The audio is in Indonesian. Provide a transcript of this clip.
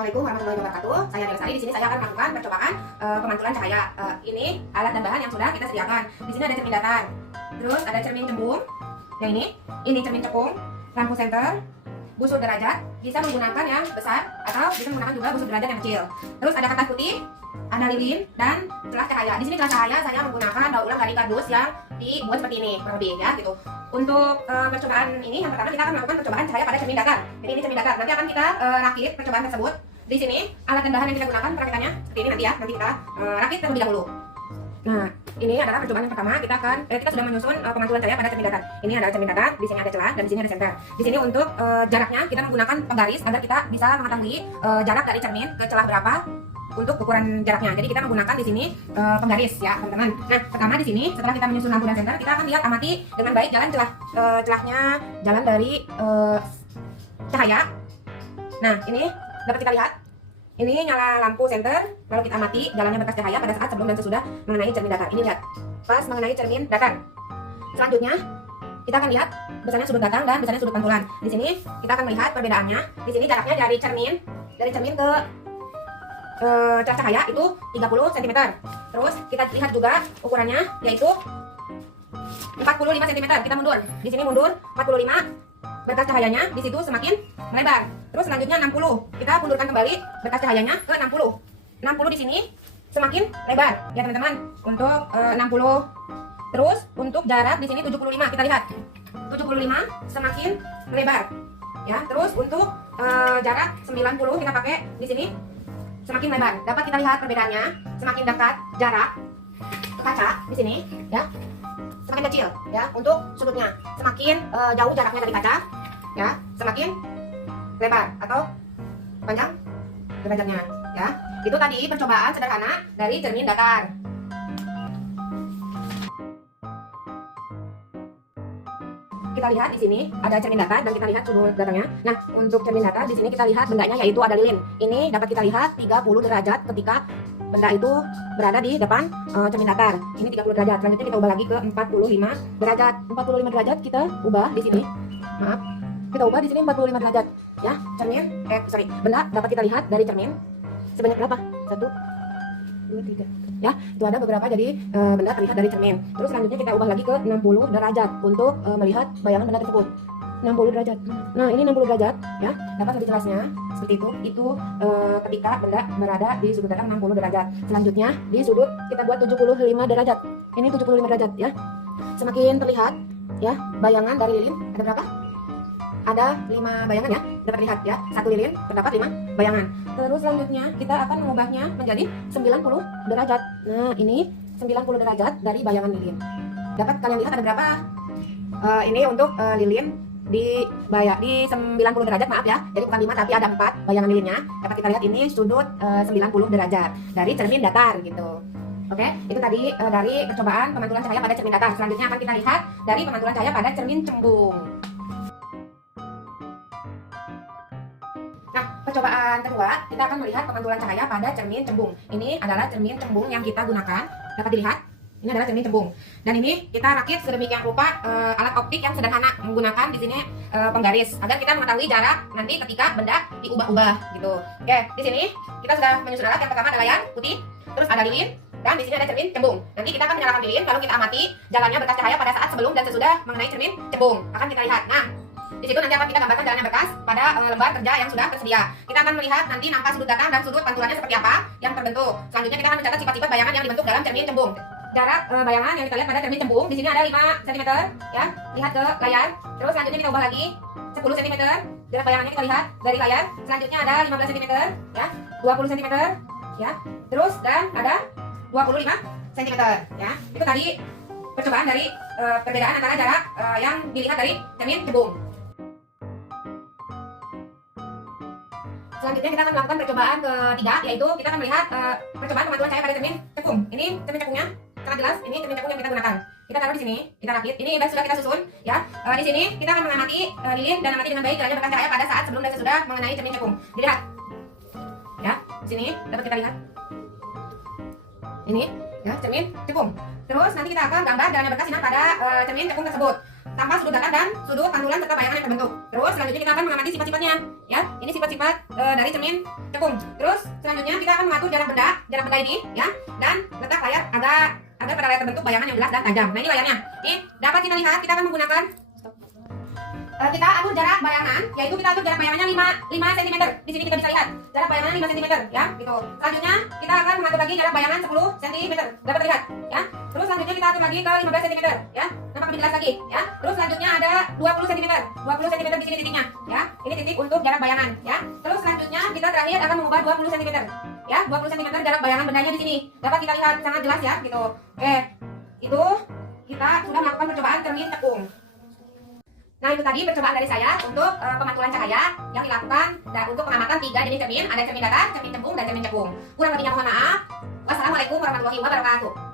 Assalamualaikum warahmatullahi wabarakatuh. Saya Dewi. Di sini saya akan melakukan percobaan pemantulan cahaya. Ini alat dan bahan yang sudah kita sediakan. Di sini ada cermin datar, terus ada cermin cembung. Yang ini cermin cekung, lampu senter, busur derajat. Bisa menggunakan yang besar atau bisa menggunakan juga busur derajat yang kecil. Terus ada kertas putih, ada lilin dan celah cahaya. Di sini celah cahaya saya menggunakan daur ulang dari kardus yang dibuat seperti ini, kurang lebih ya gitu. Untuk percobaan ini yang pertama kita akan melakukan percobaan cahaya pada cermin datar. Jadi ini cermin datar. Nanti akan kita rakit percobaan tersebut. Di sini alat dan bahan yang kita gunakan perakitannya seperti ini nanti ya. Nanti kita rakit terlebih dahulu. Nah, ini adalah percobaan yang pertama. Kita sudah menyusun pemantulan cahaya pada cermin datar. Ini adalah cermin datar, di sini ada celah dan di sini ada senter. Di sini untuk jaraknya kita menggunakan penggaris agar kita bisa mengetahui jarak dari cermin ke celah berapa untuk ukuran jaraknya. Jadi kita menggunakan di sini penggaris ya, teman-teman. Nah, pertama di sini setelah kita menyusun lampu dan senter, kita akan lihat amati dengan baik jalan celahnya, jalan dari cahaya. Nah, ini dapat kita lihat. Ini nyala lampu senter, lalu kita amati jalannya berkas cahaya pada saat sebelum dan sesudah mengenai cermin datar. Ini lihat, pas mengenai cermin datar. Selanjutnya, kita akan lihat besarnya sudut datang dan besarnya sudut pantulan. Di sini kita akan melihat perbedaannya. Di sini jaraknya dari cermin ke celah cahaya itu 30 cm. Terus kita lihat juga ukurannya yaitu 45 cm. Kita mundur. Di sini mundur 45. Berkas cahayanya di situ semakin melebar. Terus selanjutnya 60. Kita mundurkan kembali berkas cahayanya ke 60. 60 di sini semakin lebar ya teman-teman. Untuk 60. Terus untuk jarak di sini 75. Kita lihat. 75 semakin lebar. Ya, terus untuk jarak 90 kita pakai di sini semakin lebar. Dapat kita lihat perbedaannya. Semakin dekat jarak kaca di sini ya, semakin kecil ya untuk sudutnya. Semakin jauh jaraknya dari kaca ya, semakin lebar atau panjang derajatnya ya. Itu tadi percobaan sederhana dari cermin datar. Kita lihat di sini ada cermin datar dan kita lihat sudut datangnya. Nah, untuk cermin datar di sini kita lihat bendanya yaitu ada lilin. Ini dapat kita lihat 30 derajat ketika benda itu berada di depan cermin datar. Ini 30 derajat. Selanjutnya kita ubah lagi ke 45 derajat. 45 derajat kita ubah di sini. Maaf. Kita ubah di sini 45 derajat ya. Benda dapat kita lihat dari cermin sebanyak berapa? 1 2 3 ya, itu ada beberapa, jadi benda terlihat dari cermin. Terus selanjutnya kita ubah lagi ke 60 derajat untuk melihat bayangan benda tersebut. 60 derajat. Nah, ini 60 derajat ya. Dapat lebih jelasnya seperti itu. Itu ketika benda berada di sudut datar 60 derajat. Selanjutnya di sudut kita buat 75 derajat. Ini 75 derajat ya. Semakin terlihat ya bayangan dari lilin. Ada berapa? Ada 5 bayangan ya. Dapat lihat ya. Satu lilin terdapat 5 bayangan. Terus selanjutnya kita akan mengubahnya menjadi 90 derajat. Nah, ini 90 derajat dari bayangan lilin. Dapat kalian lihat ada berapa? Ini untuk lilin di 90 derajat, maaf ya. Jadi bukan 5 tapi ada 4 bayangan lilinnya. Dapat kita lihat ini sudut 90 derajat dari cermin datar gitu. Oke, itu tadi dari percobaan pemantulan cahaya pada cermin datar. Selanjutnya akan kita lihat dari pemantulan cahaya pada cermin cembung. Nah, percobaan kedua kita akan melihat pemantulan cahaya pada cermin cembung. Ini adalah cermin cembung yang kita gunakan. Dapat dilihat. Ini adalah cermin cembung. Dan ini kita rakit sedemikian rupa alat optik yang sederhana, menggunakan di sini penggaris agar kita mengetahui jarak nanti ketika benda diubah-ubah gitu. Oke, di sini kita sudah menyusun alat. Yang pertama ada layar putih, terus ada lilin, dan di sini ada cermin cembung. Nanti kita akan menyalakan lilin lalu kita amati jalannya berkas cahaya pada saat sebelum dan sesudah mengenai cermin cembung. Akan kita lihat. Nah, di situ nanti akan kita gambarkan jalannya berkas pada lembar kerja yang sudah tersedia. Kita akan melihat nanti nampak sudut datang dan sudut pantulannya seperti apa yang terbentuk. Selanjutnya kita akan mencatat sifat-sifat bayangan yang dibentuk dalam cermin cembung. Jarak bayangan yang kita lihat pada cermin cembung di sini ada 5 cm ya. Lihat ke layar. Terus selanjutnya kita ubah lagi 10 cm. Jarak bayangannya kita lihat dari layar. Selanjutnya ada 15 cm ya, 20 cm ya. Terus dan ada 25 cm ya. Itu tadi percobaan dari perbedaan antara jarak yang dilihat dari cermin cembung. Selanjutnya kita akan melakukan percobaan ketiga, yaitu kita akan melihat percobaan pemantulan cahaya pada cermin cekung. Ini cermin cekungnya sangat jelas. Ini cermin cekung yang kita gunakan. Kita taruh di sini, kita rakit. Ini sudah kita susun ya. Di sini kita akan mengamati lilin dan amati dengan baik jalannya berkas cahaya pada saat sebelum dan sesudah mengenai cermin cekung. Dilihat ya, di sini dapat kita lihat. Ini ya cermin cekung. Terus nanti kita akan gambar jalannya berkas sinar pada cermin cekung tersebut tanpa sudut datar dan sudut pantulan serta bayangan yang terbentuk. Terus selanjutnya kita akan mengamati sifat-sifatnya ya. Ini sifat-sifat dari cermin cekung cekung. Terus selanjutnya kita akan mengatur jarak benda ini ya, dan letak layar agar pada layar terbentuk bayangan yang jelas dan tajam. Nah, ini layarnya. Ini dapat kita lihat, kita akan menggunakan kita atur jarak bayangan, yaitu kita atur jarak bayangannya 5 cm. Di sini kita bisa lihat jarak bayangannya 5 cm ya, gitu. Selanjutnya kita akan mengatur lagi jarak bayangan 10 cm. Dapat terlihat ya. Terus selanjutnya kita atur lagi ke 15 cm ya. Nampak lebih jelas lagi ya. Terus selanjutnya ada 20 cm. 20 cm di sini titiknya ya. Ini titik untuk jarak bayangan ya. Terus selanjutnya kita terakhir akan mengubah 20 cm ya. 20 cm jarak bayangan bendanya di sini. Dapat kita lihat sangat jelas ya, gitu. Oke. Itu kita sudah melakukan percobaan cermin cekung. Nah, itu tadi percobaan dari saya untuk pemantulan cahaya yang dilakukan untuk pengamatan 3 jenis cermin. Ada cermin datar, cermin cembung, dan cermin cekung. Kurang lebihnya mohon maaf. Wassalamualaikum warahmatullahi wabarakatuh.